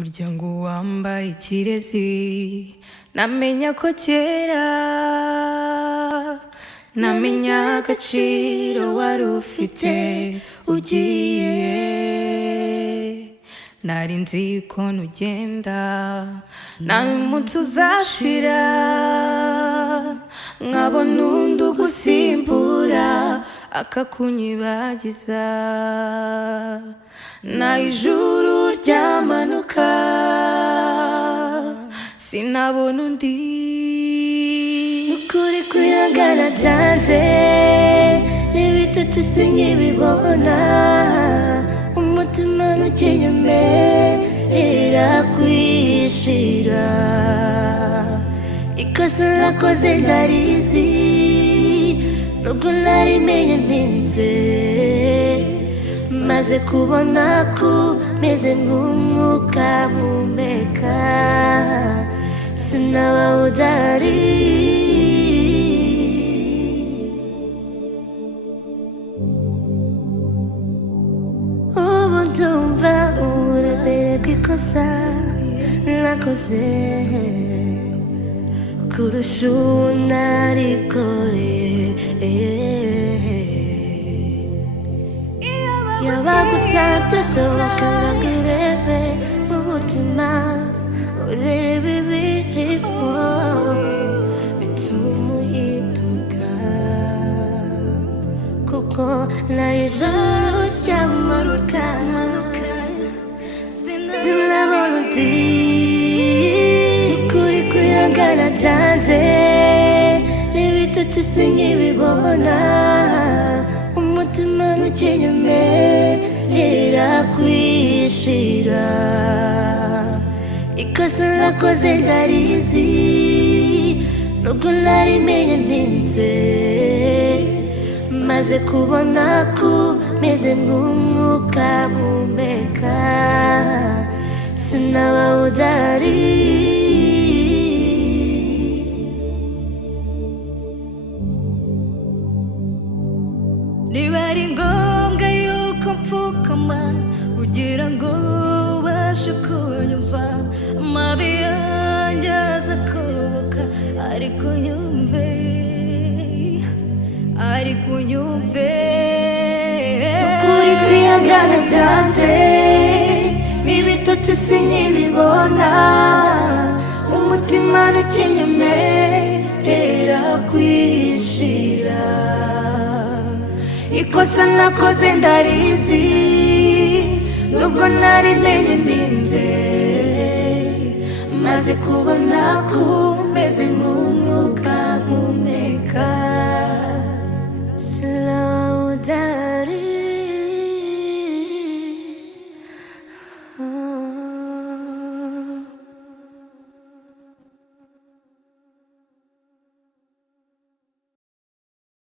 burya ngo uwambaye ikirezi namenya ko kera namenya agaciro wari ufite ugiye. Nari nzi ko nugenda nta n'umunsi uzashira nkabona undi ugusimbura akakunyibagiza. Na ijuru ryamanuka sinabona undi. Nukuri kwihangana byanze n'ibitutsi sinkibibona, umutima ntukinyemerera kwishira. Ikosa nakoze ndarizi nubwo narimenye ntinze, maze kubona ko meze nk'umwuka mpumeka sinaba udahari. Ubu ndumva uburemere bw'ikosa nakoze kurusha uwo narikoreye. Yaba gusa byashoboka ngo urebe mu mutima, urebe ibirimo bituma uhinduka, kuko na ijoro ryamanuka sinabona undi. Ukuri kwihangana byanze n'ibitutsi sinkibibona, umutima ntukinyemerera kwishira. Ikosa nakoze ndarizi nubwo narimenye ntinze, maze kubona ko meze nk'umwuka mpumeka sinaba udahari. Niba ari ngombwa yuko mfukama kugira ngo ubashe kunyumva, amavi yanjye aza kuboka ariko nyumve, ariko nyumve. Ukuri kwihangana byanze n'ibitotsi sinkibibona, umutima ntukinyemerera kwishira. Ikosa nakoze ndarizi nubwo narimenye ntinze, maze kubona ko